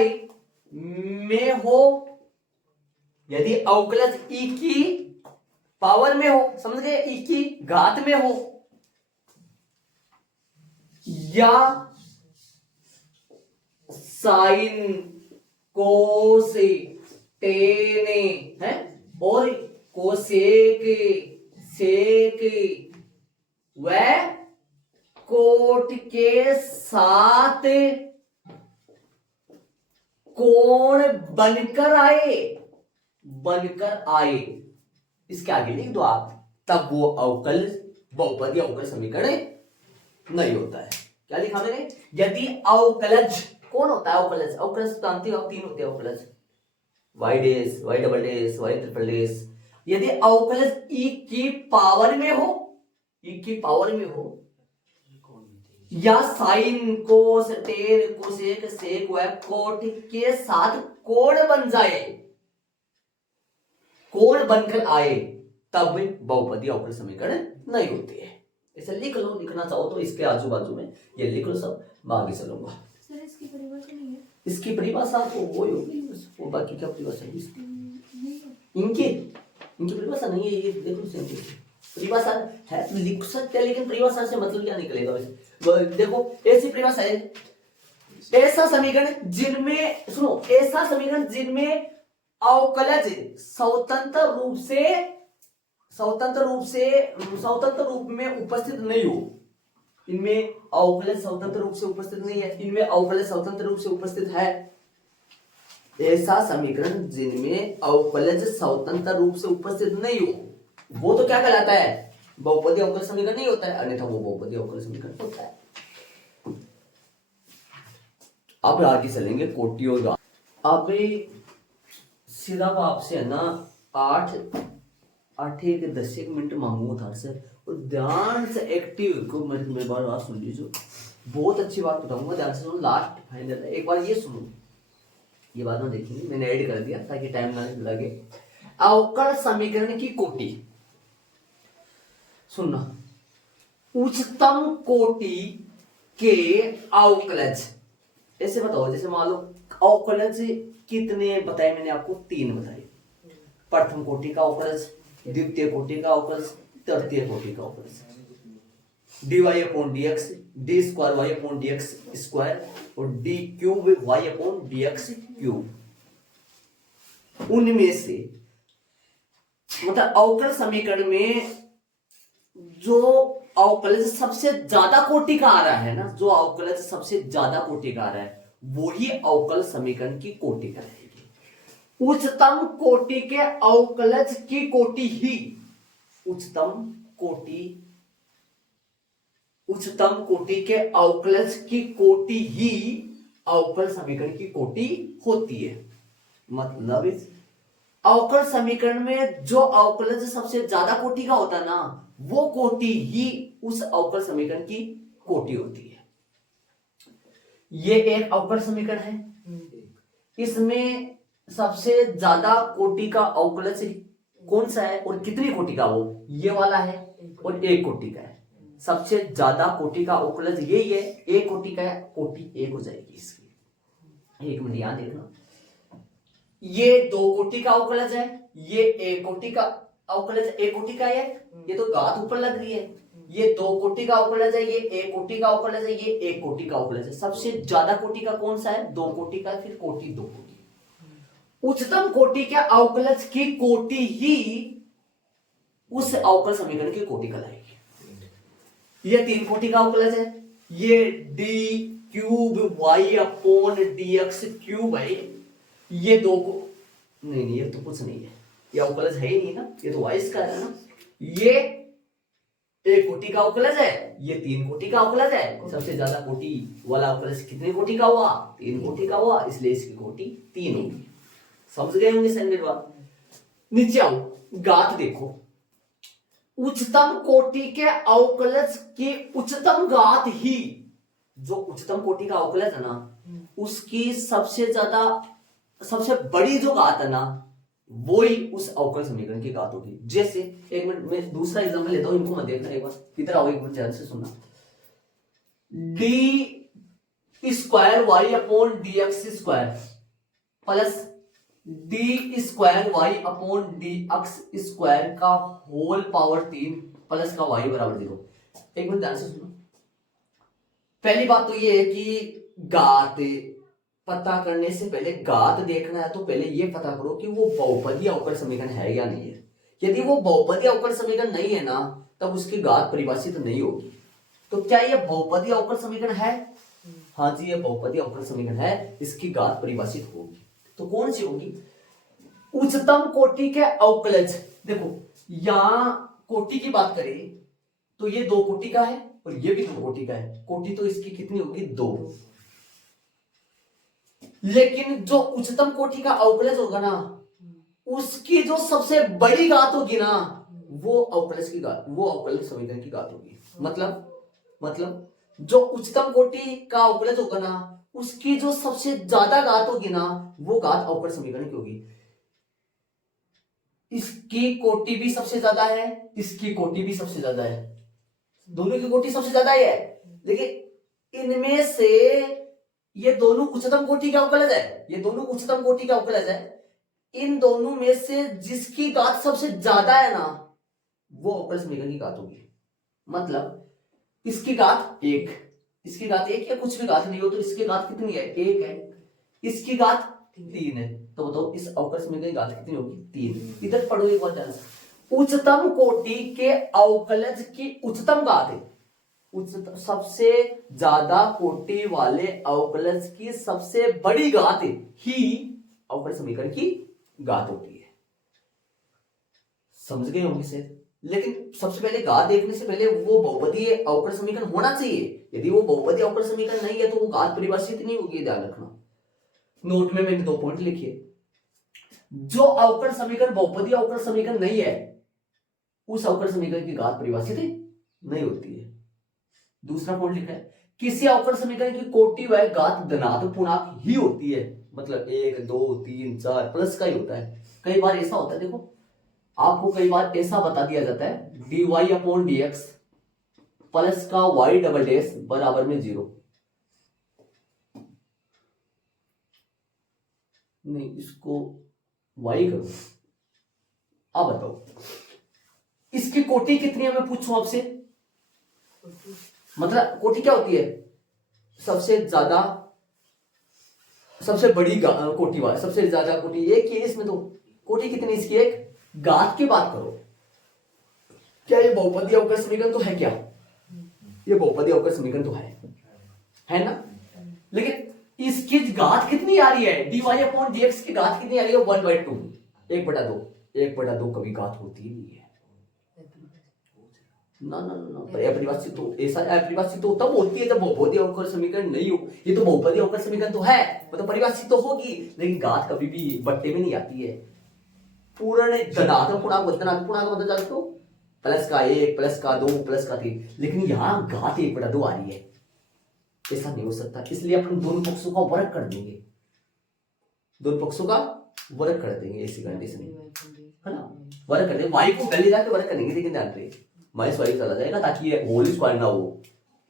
में हो, यदि अवकलज ई की पावर में हो, समझ गए, ई की घात में हो, या साइन कोस टेन है और कोसेक सेक व कोट के साथ कोण बनकर आए, इसके आगे लिख दो आप, तब वो अवकल बहुपदी अवकल समीकरण नहीं होता है। क्या लिखा मैंने, यदि अवकलज, कौन होता है अवकलज, अवकलज जानते हो आप, तीन होते हैं अवकलज, Y dash, Y double dash, Y triple dash. यदि अवकलज ई की पावर में हो, ई की पावर में हो, या sine cos tan cosec sec व कोट के साथ कोण बन जाए, कोण बनकर आए, तब बहुपदी अवकल समीकरण नहीं होते हैं। ऐसे लिख लो, लिखना चाहो तो इसके आजू बाजू में ये लिख लो सब, मैं आगे चलूंगा। सर इसकी परिभाषा नहीं है, इसकी परिभाषा तो वो होगी, वो बाकी क्या परिभाषा है इनकी परिभाषा नहीं है, ये देखो परिभाषा है तो लिख सकते हैं, लेकिन परिभाषा से मतलब क्या निकलेगा वैसे। देखो ऐसी परिभाषा है, ऐसा समीकरण जिनमें, सुनो, ऐसा समीकरण जिनमें अवकलज स्वतंत्र रूप में उपस्थित नहीं हो, इनमें अवकलज स्वतंत्र रूप से उपस्थित नहीं है, इनमें अवकलज स्वतंत्र रूप से उपस्थित है। ऐसा समीकरण जिनमें अवकलज स्वतंत्र रूप से उपस्थित नहीं हो, वो तो क्या कहलाता है, बहुपदी अवकल समीकरण नहीं होता है, अन्यथा वो बहुपदी अवकल समीकरण होता है। अब आगे चलेंगे कोटि और घात। अब सिर्फ आपसे है ना 8-10 मिनट मांगूंगा था सर, और ध्यान से एक्टिव को मेरी बात सुन लीजिए, बहुत अच्छी बात बताऊंगा, ध्यान से सुनो, लास्ट फाइनल है, एक बार ये सुनो, ये बात में देखेंगे, मैंने ऐड कर दिया ताकि टाइम ना लगे। अवकल समीकरण की कोटि सुनना, उच्चतम कोटि के अवकलज, ऐसे बताओ, जैसे मान लो अवकलज कितने बताए मैंने आपको, 3 बताए, प्रथम कोटि का अवकलज, द्वितीय कोटि का अवकलज, तृतीय कोटि का अवकलज, dy upon dx, d square y upon dx square और d cube y upon dx cube. उनमें से मतलब अवकल समीकरण में जो अवकलज सबसे ज्यादा कोटि का आ रहा है ना, जो अवकलज सबसे ज्यादा कोटि का आ रहा है, वही अवकल समीकरण की कोटि का रहेगी। उच्चतम कोटि के अवकलज की कोटि ही, उच्चतम कोटि के अवकलज की कोटि ही अवकल समीकरण की कोटि होती है। मतलब इस अवकल समीकरण में जो अवकलज सबसे ज्यादा कोटि का होता है ना, वो कोटि ही उस अवकल समीकरण की कोटि होती है। ये एक अवकल समीकरण है, इसमें सबसे ज्यादा कोटि का अवकलज कौन सा है और कितनी कोटि का, वो ये वाला है और 1 कोटि का है। सबसे ज्यादा कोटि का अवकलज यही है, 1 कोटि का है, कोटि 1 हो जाएगी इसकी। 1 मिनट यहां देखना, ये 2 कोटि का अवकलज है, ये 1 कोटि का अवकलज, 1 कोटि का है, ये तो घात ऊपर लग रही है, ये 2 कोटि का अवकलज है, ये 1 कोटि का अवकलज है, ये 1 कोटि का अवकलज है। सबसे ज्यादा कोटि का कौन सा है, 2 कोटि का, फिर कोटि 2 कोटि। उच्चतम कोटि के अवकलज की कोटि ही उस अवकल समीकरण की कोटि कहलाएगी। ये 3 कोटि का अवकलज है, ये D cube Y upon D X cube है। ये 2 को नहीं, ये तो कुछ नहीं है, ये अवकलज है ही नहीं ना, ये तो वाई स्क्वायर है ना। ये 1 कोटि का अवकलज है, ये 3 कोटि का अवकलज है। सबसे ज्यादा कोटि वाला अवकलज कितने कोटि का हुआ? 3 कोटि का हुआ, इसलिए इसकी कोटि 3 होगी। समझ गए होंगे स्टैंडर्ड बात। नीचे आओ, घात देखो। उच्चतम कोटि के अवकलज की उच्चतम घात ही, जो उच्चतम कोटि का अवकलज है ना, उसकी सबसे ज्यादा सबसे बड़ी जो घात है ना, वो ही उस अवकल समीकरण की घात होगी। जैसे एक मिनट मैं दूसरा एग्जांपल लेता हूं, इनको मत देखना, एक बार इधर आओ, एक मिनट ध्यान से सुनना। D square Y upon D X square plus D square Y upon D X square का होल पावर 3 प्लस का वाई बराबर 0। एक मिनट ध्यान से सुनो। पहली बात तो ये है कि घात पता करने से पहले घात देखना है तो पहले ये पता करो कि वो बहुपदीय अवकल समीकरण है या नहीं है। यदि वो बहुपदीय अवकल समीकरण नहीं है ना, तब उसकी घात परिभाषित नहीं होगी। तो क्या ये बहुपदीय अवकल समीकरण है? हाँ जी, ये बहुपदीय अवकल समीकरण है, इसकी घात परिभाषित होगी। तो कौन सी होगी? उच्चतम कोटि के अवकलज। देखो यहां कोटि की बात करें तो ये 2 कोटि का है और ये भी 2 कोटि का है। कोटि तो इसकी कितनी होगी? 2। लेकिन जो उच्चतम कोटि का अवकलज होगा ना, उसकी जो सबसे बड़ी घात होगी ना, वो अवकलज की घात, वो अवकल समीकरण की घात होगी। मतलब जो उच्चतम कोटि का अवकलज होगा ना, उसकी जो सबसे ज्यादा घात होगी ना, वो घात अवकल समीकरण की होगी। इसकी कोटि भी सबसे ज्यादा है, इसकी कोटि भी सबसे ज्यादा है, दोनों की कोटि सबसे ज्यादा है। लेकिन इनमें से ये दोनों उच्चतम कोटि का अवकलज है, ये दोनों उच्चतम कोटि का अवकलज है। इन दोनों में से जिसकी घात सबसे ज्यादा है ना, वो अवकल समीकरण की घात होगी। मतलब इसकी घात 1, इसकी घात 1 या कुछ भी घात नहीं हो तो इसकी घात कितनी है? 1 है। इसकी घात 3 है, तो बताओ इस अवकल समीकरण की घात कितनी होगी? 3। इधर पढ़ो एक बार ध्यान से। उच्चतम कोटि के अवकलज की उच्चतम घात है, सबसे ज्यादा कोटि वाले अवकलज की सबसे बड़ी घात ही अवकल समीकरण की घात होती है। समझ गए होंगे से? लेकिन सबसे पहले घात देखने से पहले वो बहुपदीय अवकल समीकरण होना चाहिए। यदि वो बहुपदीय अवकल समीकरण नहीं है तो वो घात परिभाषित नहीं होगी, ध्यान रखना। नोट में मैंने 2 पॉइंट लिखे। जो अवकल समीकरण बहुपदीय अवकल समीकरण नहीं है, उस अवकल समीकरण की घात परिभाषित नहीं होती है। दूसरा पॉइंट लिखा है, किसी अवकल समीकरण की कोटि व घात धनात्मक पूर्णांक ही होती है। मतलब 1 2 3 4 प्लस का ही होता है। कई बार ऐसा होता है, देखो आपको कई बार ऐसा बता दिया जाता है dy अपॉन dx प्लस का y डबल डैश बराबर में 0। नहीं, इसको y करो। अब बताओ इसकी कोटि कितनी है? मैं पूछूं आपसे, मतलब कोटि क्या होती है? सबसे ज्यादा, सबसे बड़ी कोटि वाला, सबसे ज्यादा कोटि एक ही है इसमें। तो कोटि कितनी इसकी? 1। घात की बात करो, क्या ये बहुपदीय अवकल समीकरण तो है? क्या ये बहुपदीय अवकल समीकरण तो है ना? लेकिन इसकी घात कितनी आ रही है? dy अपॉन dx की घात कितनी आ रही है? 1/2, 1/2। 1/2 कभी घात होती ही नहीं है ना। अपरिभाषित तो ऐसा अपरिभाषित तो तब होती है जब बहुपदीय अवकल समीकरण नहीं हो। ये तो बहुपदीय अवकल समीकरण तो है, मतलब परिभाषित तो होगी, लेकिन घात कभी भी बट्टे में नहीं आती है। पूर्ण धनात्मक पूर्णांक मतलब जानते हो, प्लस का 1 प्लस का 2 प्लस का 3। लेकिन यहाँ घात 1/2 आ रही है, ऐसा नहीं हो सकता। इसलिए अपन दोनों पक्षों का वर्ग कर देंगे, दोनों पक्षों का वर्ग कर देंगे ऐसी कंडीशन है ना। वर्ग कर देंगे, वाई को पहले जाके वर्ग करेंगे, लेकिन ध्यान रखिए माइनस वाई चला जाएगा ताकि ये होल स्क्वायर ना हो।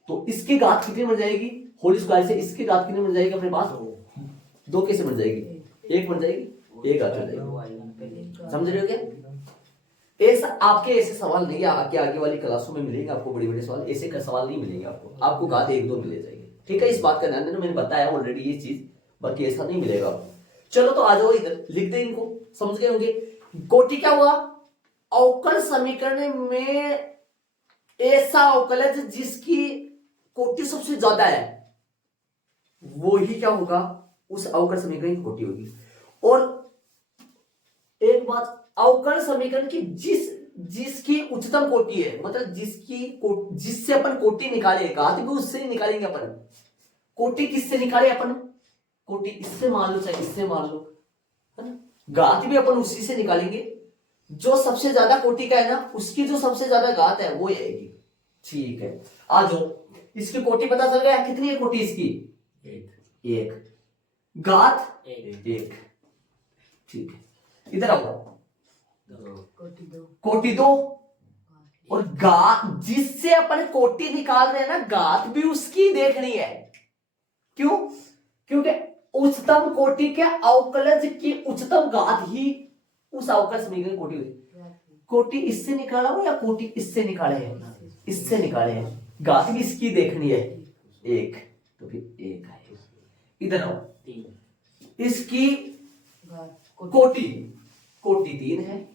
तो इसकी घात कितनी बन जाएगी? होल स्क्वायर से इसकी घात कितनी बन जाएगी अपने पास? 2 कैसे बन जाएगी? 1 बन जाएगी, 1 घात हो जाएगी। समझ रहे हो क्या? ऐसा आपके ऐसे सवाल नहीं आगे वाली क्लासों में मिलेंगे आपको, बड़े बड़े सवाल ऐसे का सवाल नहीं मिलेंगे आपको घात 1 2 मिले जाएंगे। ठीक है, इस बात का ध्यान देना, मैंने बताया ऑलरेडी ये चीज, बाकी ऐसा नहीं मिलेगा आपको। चलो तो आ जाओ इधर, लिख दे इनको, समझ गए होंगे। कोटि क्या हुआ, अवकल समीकरण में ऐसा अवकलज जिसकी कोटि सबसे ज्यादा है, वो ही क्या होगा, उस अवकल समीकरण की कोटि होगी। और एक बात, अवकल समीकरण की जिसकी उच्चतम कोटि है, मतलब जिससे अपन कोटि निकाले, घात भी उससे ही निकालेंगे अपन। कोटि किससे निकाले अपन, कोटि इससे मान लो चाहे इससे मान लो, है ना, घात भी अपन उसी से निकालेंगे। जो सबसे ज्यादा कोटि का है ना, उसकी जो सबसे ज्यादा घात है वो आएगी। ठीक है, आ जाओ, इसकी कोटि पता चल गया, कितनी है कोटि इसकी, एक, घात एक। ठीक है, इधर आओ, कोटि दो, और घात जिससे अपन कोटि निकाल रहे हैं ना, घात भी उसकी देखनी है। क्यों, क्योंकि उच्चतम कोटि के अवकलज की उच्चतम घात ही उस अवकल समीकरण की कोटि हुई। कोटि इससे निकाला हो या कोटि इससे निकाले है, इससे निकाले हैं, घात भी इसकी देखनी है, एक, तो फिर एक है। इधर आओ, इसकी कोटि तीन है,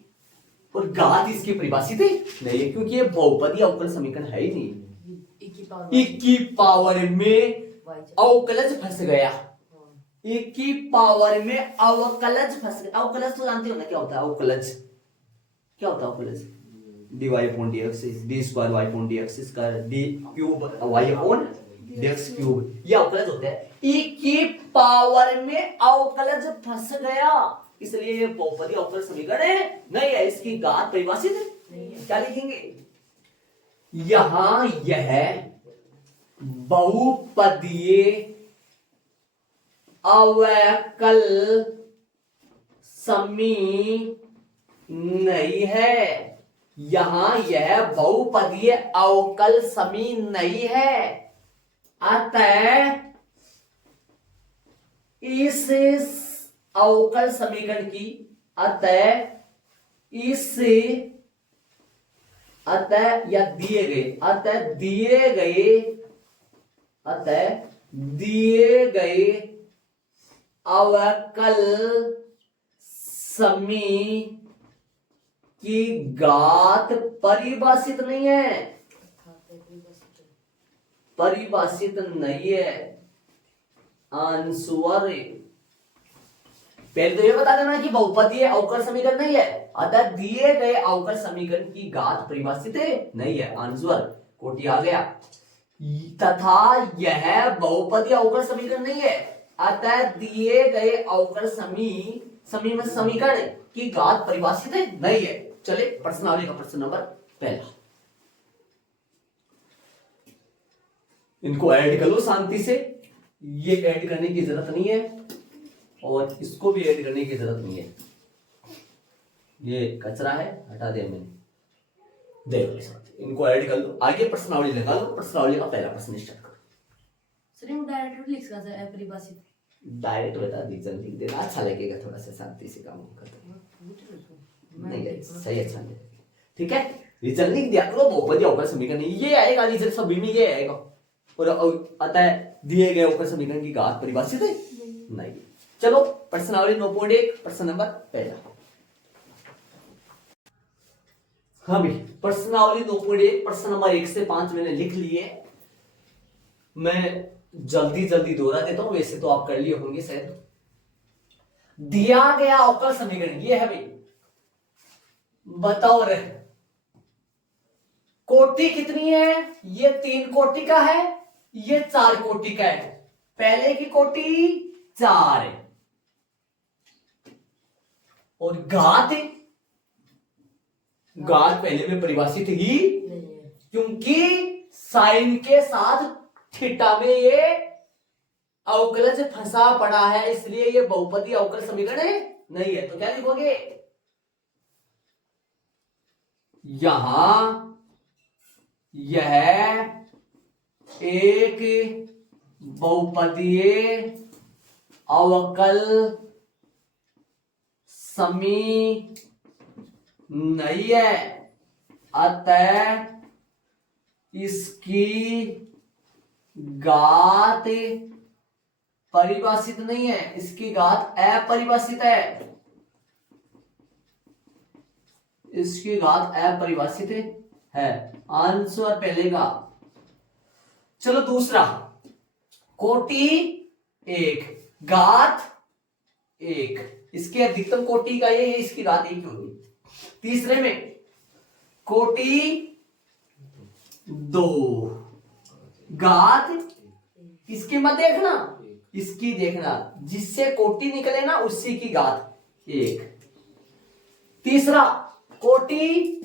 और घात इसकी परिभाषित है नहीं है, क्योंकि ये बहुपदी अवकल समीकरण है ही नहीं। एक की पावर में अवकलज फंस गया, एक की पावर में अवकलज फंस गया। अवकलज तो जानते हो ना क्या होता है, अवकलज क्या होता है, अवकलज dy upon dx, d square y upon dx square, d cube y upon dx cube, ये अवकलज होता है। e की पावर में अवकलज फंस गया, इसलिए ये बहुपदी अवकल समीकरण नहीं है, इसकी घात परिभाषित है। क्या लिखेंगे, यहां यह बहुपदीय अवकल समी नहीं है, यहां यह बहुपदीय अवकल समी नहीं है, अतः इस अवकल समीकरण की, अतः या दिए गए अवकल समी की घात परिभाषित नहीं है, परिभाषित नहीं है, आंसर। पहले तो ये बता देना कि बहुपदीय अवकल समीकरण नहीं है, अतः दिए गए अवकल समीकरण की घात परिभाषित नहीं है, आंसर कोटि आ गया। तथा यह बहुपदीय अवकल समीकरण नहीं है, अतः दिए गए अवकल समीकरण की घात परिभाषित नहीं है। चले प्रश्नावली का प्रश्न नंबर पहला, इनको ऐड कर लो शांति से, ये ऐड करने की जरूरत नहीं है और इसको भी ऐड करने की जरूरत नहीं है, ये कचरा है, हटा दिया मैंने। देखो इनको ऐड कर लो, आगे प्रश्नावली लगा लो। प्रश्नावली का पहला प्रश्न स्टार्ट करो। सर वो डायरेक्ट लिख सकता है परिभाषित, डायरेक्ट बता रीजन लिख देना, अच्छा लगेगा, थोड़ा सा शांति से काम करते नहीं, सही, अच्छा नहीं, ठीक है। रीजन लिख दिया करो, बहुपदीय अवकल समीकरण ये आएगा, रीजन सभी में ये आएगा, और अतः दिए गए अवकल समीकरण की घात परिभाषित है नहीं। चलो प्रश्नावली 9.1 प्रश्न नंबर पहला। हाँ भाई, प्रश्नावली 9.1 प्रश्न नंबर 1 से 5 मैंने लिख लिए, मैं जल्दी दोहरा देता हूं, वैसे तो आप कर लिए होंगे शायद। दिया गया अवकल समीकरण ये है भाई, बताओ रे कोटि कितनी है, ये 3 कोटि का है, ये 4 कोटि का है, पहले की कोटि 4 है, और घात पहले में परिभाषित ही, क्योंकि साइन के साथ थीटा में ये अवकलज फंसा पड़ा है, इसलिए ये बहुपदीय अवकल समीकरण नहीं है। तो क्या लिखोगे, यहां यह एक बहुपदीय अवकल समी नहीं है, अतः इसकी घात परिभाषित नहीं है, इसकी घात अपरिभाषित है, इसकी घात अपरिभाषित है। आंसर पहले का। चलो दूसरा, कोटि 1 घात 1, इसके अधिकतम कोटि का ये इसकी घात 1 होगी। तीसरे में कोटि 2 घात, इसकी मत देखना, इसकी देखना, जिससे कोटि निकले ना उसी की घात 1। तीसरा कोटि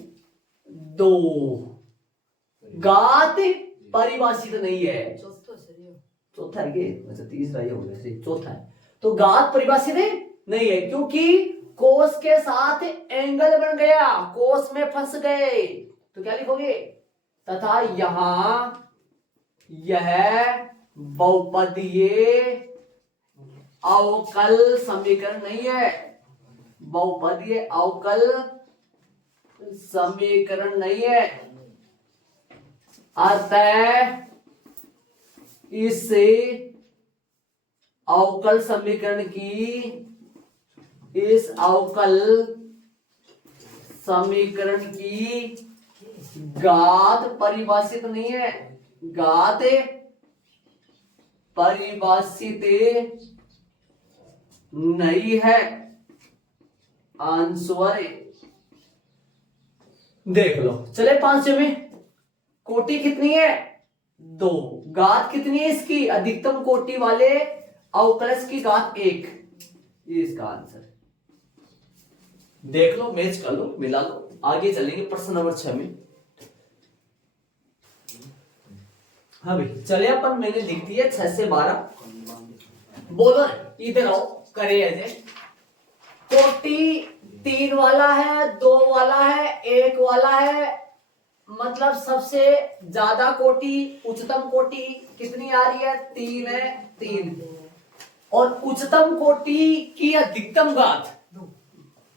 2 घात परिभाषित नहीं है। चौथा है कि अच्छा तीसरा ये हो गया, चौथा है। तो घात परिभाषित नहीं है क्योंकि कोस के साथ एंगल बन गया, कोस में फंस गए। तो क्या लिखोगे, तथा यहां यह बहुपदीय अवकल समीकरण नहीं है, बहुपदीय अवकल समीकरण नहीं है। अतः इस अवकल समीकरण की, इस अवकल समीकरण की घात परिभाषित नहीं है, घात परिभाषित नहीं है। आंसर देख लो। चले पांचवे में, कोटि कितनी है 2, घात कितनी है इसकी, अधिकतम कोटि वाले अवकलज की घात 1, ये इसका आंसर। देख लो, मैच कर लो, मिला लो। आगे चलेंगे प्रश्न नंबर 6 में। हाँ भाई चले अपन, मैंने लिख दिया 6 से 12। बोलो इधर आओ, करे ऐसे। कोटि 3 वाला है, 2 वाला है, 1 वाला है, मतलब सबसे ज्यादा कोटि, उच्चतम कोटि कितनी आ रही है, 3 है, 3। और उच्चतम कोटि की अधिकतम घात,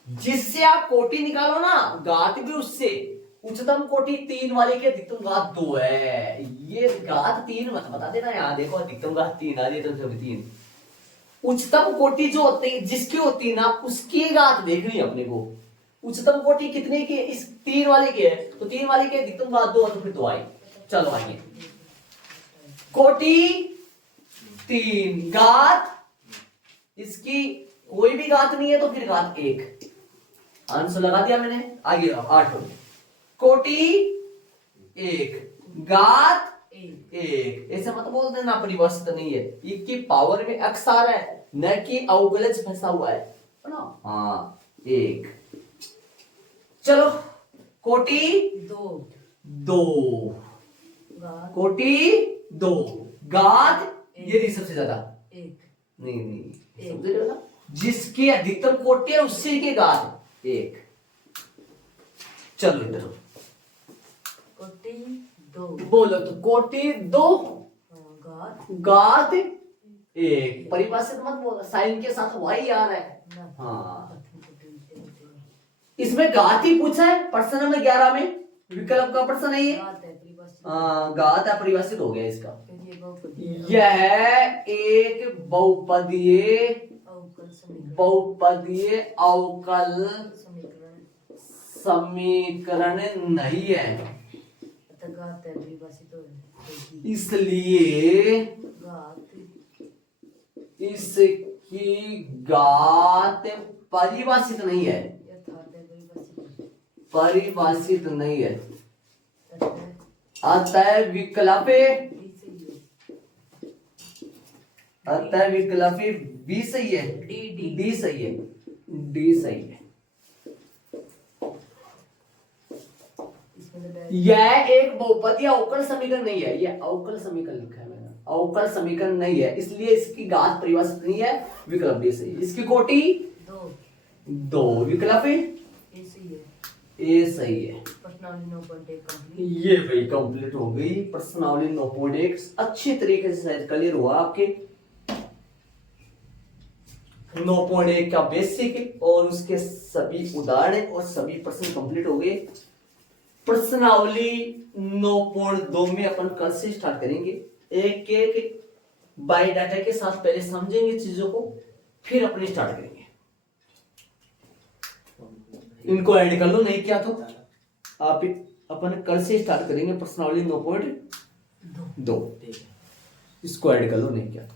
जिससे आप कोटि निकालो ना, घात भी उससे, उच्चतम कोटि 3 वाले की अधिकतम घात 2 है। ये घात 3 मत बता देना, यहाँ देखो अधिकतम घात 3 आ रही है, तो 3। उच्चतम कोटि जो होती है, जिसकी होती है ना, उसकी घात देखनी है अपने को। उच्चतम कोटि कितने की, इस 3 वाले की है, तो 3 वाले की अधिकतम घात 2, तो फिर 2 आई। चलो आइए, कोटि 3 घात, इसकी कोई भी घात नहीं है तो फिर घात 1। आंसर लगा दिया मैंने। आगे 8, कोटि 1 घात 1, ऐसे मत बोल देना परिभाषित नहीं है, इसकी पावर में x आ रहा है, न कि अवकलज फंसा हुआ है ना। हाँ 1। चलो कोटि 2 कोटि 2 घात, ये नहीं सबसे ज्यादा, नहीं समझ रहे हो ना, जिसकी अधिकतम कोटि है उससे की घात 1। चलो इधर कोटि 2, बोलो तो कोटि 2 घात 1, परिभाषित मत बोलो, साइन के साथ y आ रहा है। हाँ इसमें घात ही पूछा है प्रश्न नंबर 11 में, विकल्प का प्रश्न है ये। घात अपरिभाषित हो गया इसका। यह एक बहुपदीय अवकल समीकरण नहीं है, इसलिए इसकी घात परिभाषित नहीं है, परिभाषित नहीं है। अतः विकल्प बी सही है, डी सही है, डी सही है। यह एक बहुपदीय अवकल समीकरण नहीं है, यह अवकल समीकरण लिखा है मैंने, अवकल समीकरण नहीं है, इसलिए इसकी घात परिभाषित नहीं है। विकल्प बी सही है। इसकी कोटि 2, विकल्प ए सही है। ये भाई कंप्लीट हो गई प्रश्नावली 9.1, अच्छी तरीके से क्लियर हुआ आपके 9.1 का बेसिक और उसके सभी उदाहरण और सभी प्रश्न कंप्लीट हो गए। प्रश्नावली 9.2 में अपन कल से स्टार्ट करेंगे, एक बायोडाटा के साथ पहले समझेंगे चीजों को, फिर अपने स्टार्ट करेंगे। इनको ऐड कर लो, नहीं क्या तो आप अपन कल से स्टार्ट करेंगे प्रश्नावली 9.2, इसको ऐड कर लो, नहीं क्या तो।